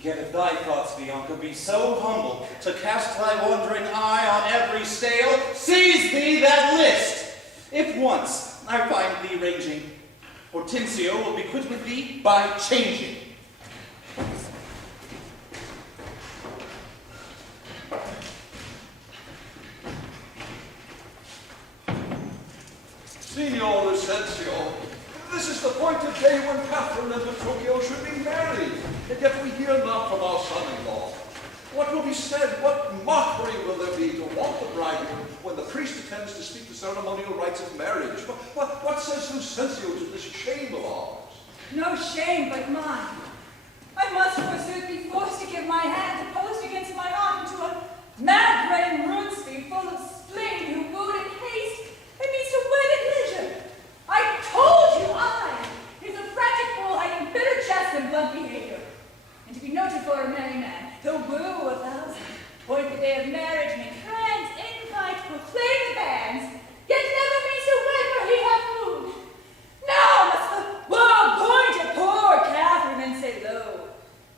Yet if thy thoughts, Bianca, be so humble to cast thy wandering eye on every stale, seize thee that list. If once I find thee ranging, Hortensio will be quit with thee by changing. Signor Hortensio, this is the appointed day when Catherine and Petruchio should be married, and yet we hear not from our son-in-law. What will be said, what mockery will there be to want the bridegroom when the priest attends to speak the ceremonial rites of marriage? What says Hortensio to this shame of ours? No shame but mine. I must forsooth be forced to give my hand to post against my heart into a mad-brained runespeed full of spleen who wooed in haste and means to wed at leisure. I told you I is a frantic fool hiding bitter jest and blunt behavior. And to be noted for a merry man, he'll woo 1,000, point the day of marriage, make friends, invite, proclaim the banns, yet never means to wed where he hath wooed. Now must the world point at poor Catherine and say, lo,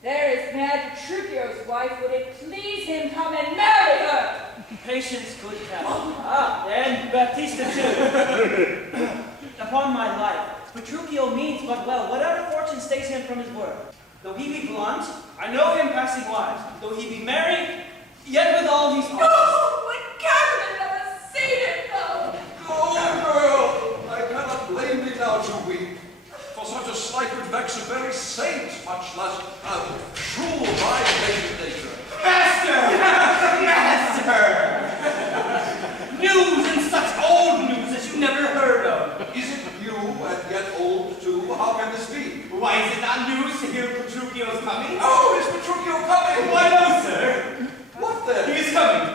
there is mad Petruchio's wife, would it please him come and marry her? Patience, good Catherine. Ah, and Baptista too. Upon my life, Petruchio means but well, whatever fortune stays him from his word. Though he be blunt, I know him passing wise. Though he be merry, yet with all he's honest. Oh, would Catherine had never seen it, though! Oh, girl, I cannot blame thee now to weep. For such a slight would vex a very saint, much less a cruel violation nature. Master! Master! News and such old news that you never heard of. Is it new and yet old too? How can this be? Why is it not news to hear Petruchio's coming? Oh, is Petruchio coming? Why no, sir. What then? He is coming.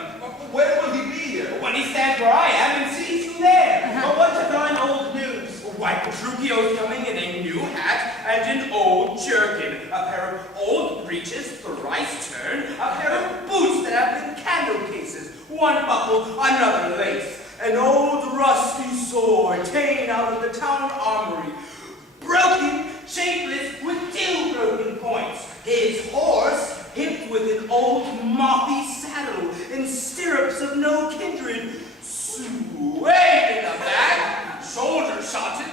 When will he be here? When he stands where I am and sees you there. But what to thine old news? Why, Petruchio's coming in a new hat and an old jerkin, a pair of old breeches thrice turned, a pair of boots that have been candle cases, one buckle, another lace, an old rusty sword ta'en out of the town armory, broken, shapeless, with 2 broken points. His horse, hipped with an old mothy saddle, and stirrups of no kindred, swayed in the back, shoulder-shotted,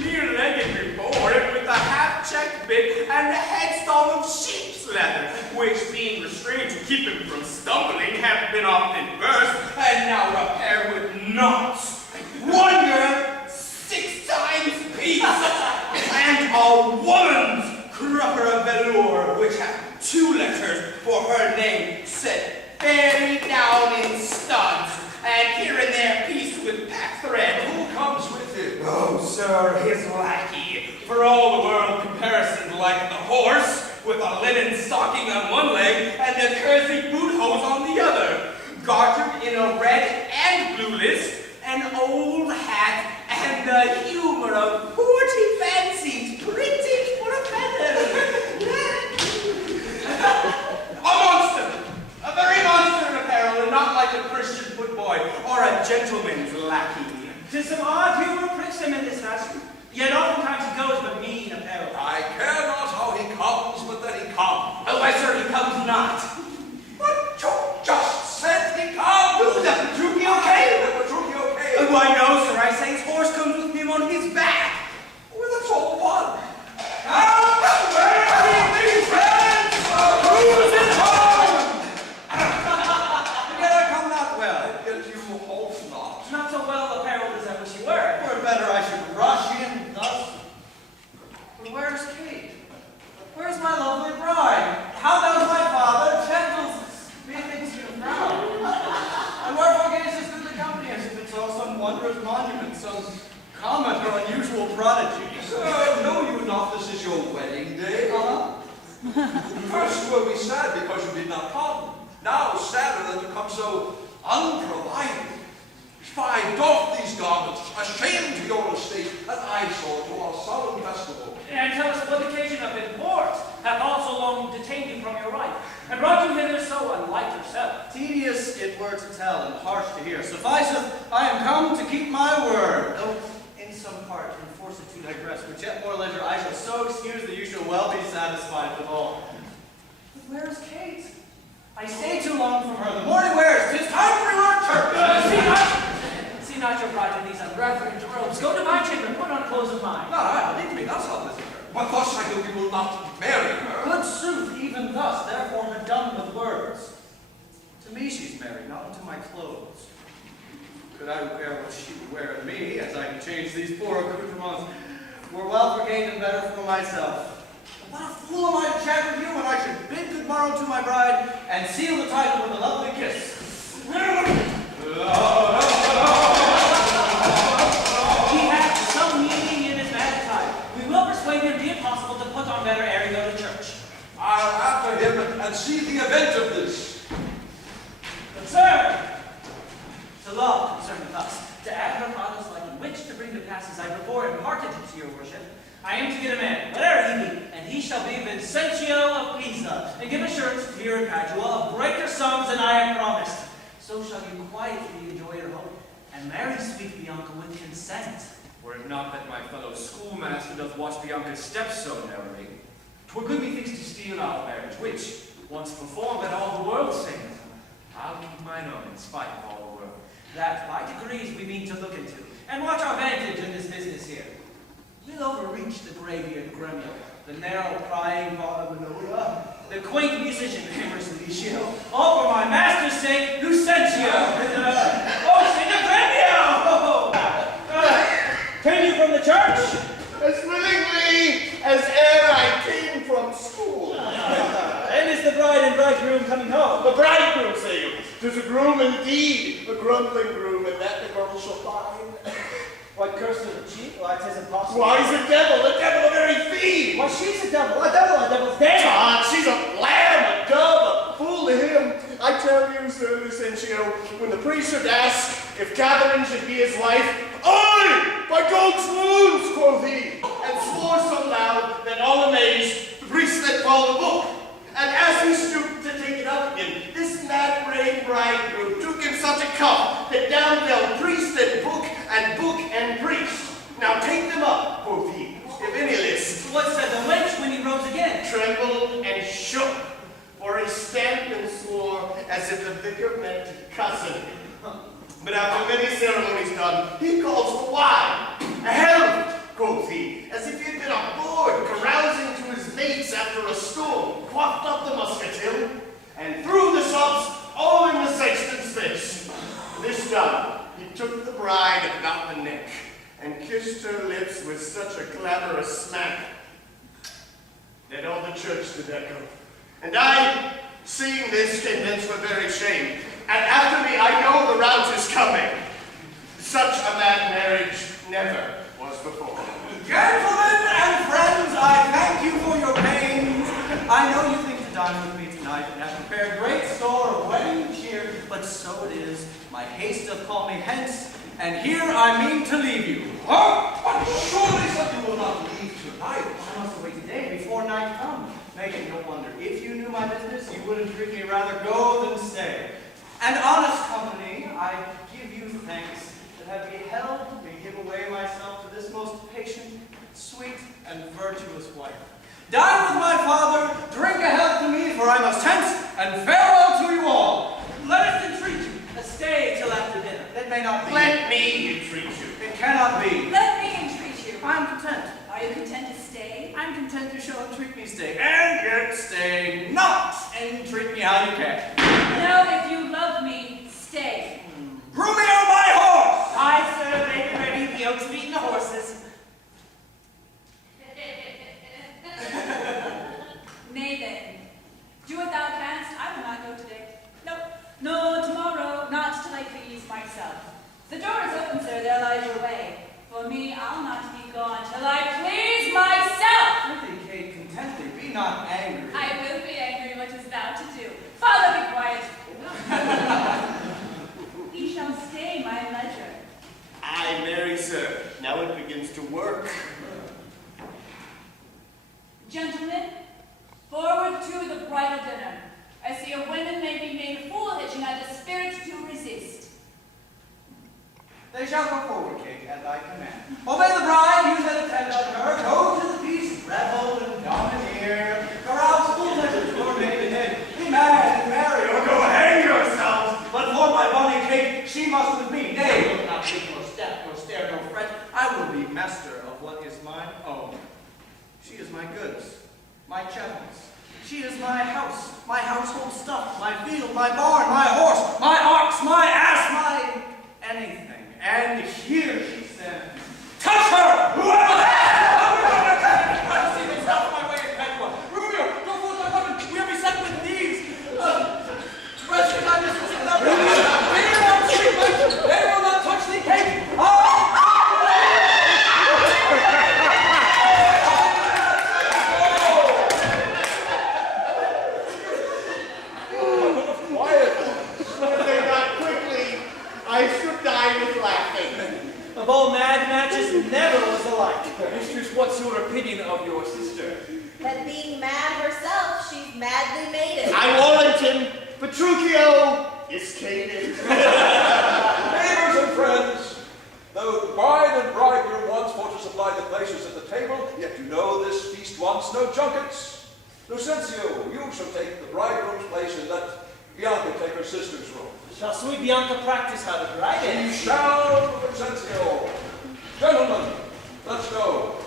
near-legged before it, with a half-checked bit and a headstall of sheep's leather, which, being restrained to keep him from stumbling, hath been often burst, and now repaired with knots. Wonder 6 times piece, and a woman's crupper of velour, which hath 2 letters for her name set very down in studs, and here and there pieced with pack thread. Who comes with him? Oh, sir, his lackey, for all the world comparison like the horse, with a linen stocking on one leg and a kersey boot hose on the other, gartered in a red and blue list, an old hat, and the humor of 40 fancies printed for a feather. First you will be sad because you did not come. Now sadder that you come so unprovided. Fie, doff these garments, a shame to your estate, an eyesore to our solemn festival. And tell us what occasion of import hath also long detained you from your right, and brought you hither so unlike yourself. Tedious it were to tell, and harsh to hear. Sufficeth, I am come to keep my word, though in some part enforced to digress, which at more leisure I shall so excuse that you shall well be satisfied with all. But where is Kate? I stay too long from her. The morning wears. 'Tis time for your church. See not your bride in these unreverent robes. Go to my chamber and put on clothes of mine. No, I believe me, thus I'll visit her. But thus I hope you will not marry her. Good sooth, even thus, therefore had done with words. To me she's married, not unto my clothes. Could I wear what she would wear in me, as I can change these poor accoutrements, were well for Kate and better for myself. But what a fool am I to chat with you when I should bid good morrow to my bride and seal the title with a lovely kiss. He hath some meaning in his mad time. We will persuade him, be it possible, to put on better ere he go to church. I'll after him and see the event of this. But sir, to law concerneth us, to add her father's life in which to bring to pass as I before imparted to your worship, I am to get a man, whatever he be, and he shall be Vincentio of Pisa, and give assurance to dear Padua of greater sums than I have promised. So shall you quietly enjoy your home, and marry sweet Bianca with consent. Were it not that my fellow schoolmaster doth watch Bianca's steps so narrowly, 'twere good methinks to steal our marriage, which, once performed, let all the world sing. I'll keep mine own in spite of all the world. That by degrees we mean to look into, and watch our vantage in this business here. We'll overreach the gray-beard Grandel, the narrow prying Manola, the quaint musician Emerson, all for my master's sake, Lucentio, Signor Grandel! Came you from the church? As willingly as ere I came from school. And is the bride and bridegroom coming home? The bridegroom, say you? 'Tis a groom indeed, a grumbling groom, and that the girl shall find. What curse of the cheek? Why, 'tis impossible. Why, he's a devil the very fiend. Why, she's a devil, devil's damn. God, she's a lamb, a dove, a fool to him. I tell you, Sir Lucentio, when the priest should ask if Catherine should be his wife, "Aye, by God's wounds," quoth he, and swore so loud that all amazed, the priest let fall the book. And as he stooped to take it up again, this mad-brained bridegroom took him such a cuff that down fell priest and book and priest. "Now take them up," quoth he, "if any list." What said the wench when he rose again? Trembled and shook, for he stamped and swore as if the vicar meant to cuss him. But after many ceremonies done, he calls for wine. "A health," quoth he, as if he had been aboard, carousing to his mates after a storm, quaffed up the muscatel, and threw the sobs all in the sexton's face. This done, he took the bride about the neck, and kissed her lips with such a clamorous smack that all the church did echo. And I, seeing this, came thence for very shame, and after me I know the rout is coming. Such a mad marriage never was before. Gentlemen and friends, I thank you for your pains. I know you think to dine with me tonight and have prepared great store of wedding cheer, but so it is. My haste doth call me hence, and here I mean to leave you. But surely that you will not leave tonight. I must away today before night come. Make it no wonder. If you knew my business, you would entreat me rather go than stay. And honest company, I give you thanks that have beheld me give away myself to this most patient, sweet, and virtuous wife. Dine with my father, drink a health to me, for I must hence, and farewell to you all. Let us entreat you, stay till after dinner. It may not be. Let me entreat you. It cannot be. Let me entreat you. I'm content. Are you content to stay? I'm content you shall entreat me stay, and yet stay not, and treat me how you can. No, if you love me, stay. Groom me on my horse! Aye, sir, make ready the oaks of eating the horses. Nay then, do what thou canst. I will not go today. No, tomorrow, not till I please myself. The door is open, sir, there lies your way. For me, I'll not be gone till I please myself. Prithee, Kate, contently be Be not angry. I will be angry what is thou to do. Father, be quiet. He shall stay my leisure. Aye, marry, sir. Now it begins to work. Gentlemen, forward to the bridal dinner. I see a women may be made foolish and have the spirit to resist. They shall go forward, Kate, at thy command. Obey the bride, you that attend on her. Go to the feast, revel and domineer. Carouse full measure to your maidenhead. Be mad and merry, or go hang yourselves. But for my bonny Kate, she must with me. Nay, look not think nor step, nor stare, nor fret. I will be master of what is mine own. She is my goods, my chattels. She is my house, my household stuff, my field, my barn, my horse, my ox, my ass, my anything. And here she stands. Touch her! Whoever! See them stop my way in Padua. Rubio, go forth my weapon. We are beset with thieves. Rescue thy mistress without they will not touch thee, Kate. Of all mad matches, never was alike. Mistress, what's your opinion of your sister? That being mad herself, she's madly mated. I warrant him. Petruchio is cated. Neighbors and friends, though the bride and bridegroom once for to supply the places at the table, yet you know this feast wants no junkets. Lucentio, you shall take the bridegroom's place and let Bianca take her sister's room. Shall sweet Bianca practice how to bride You it? shall, Lucentio. Gentlemen, let's go.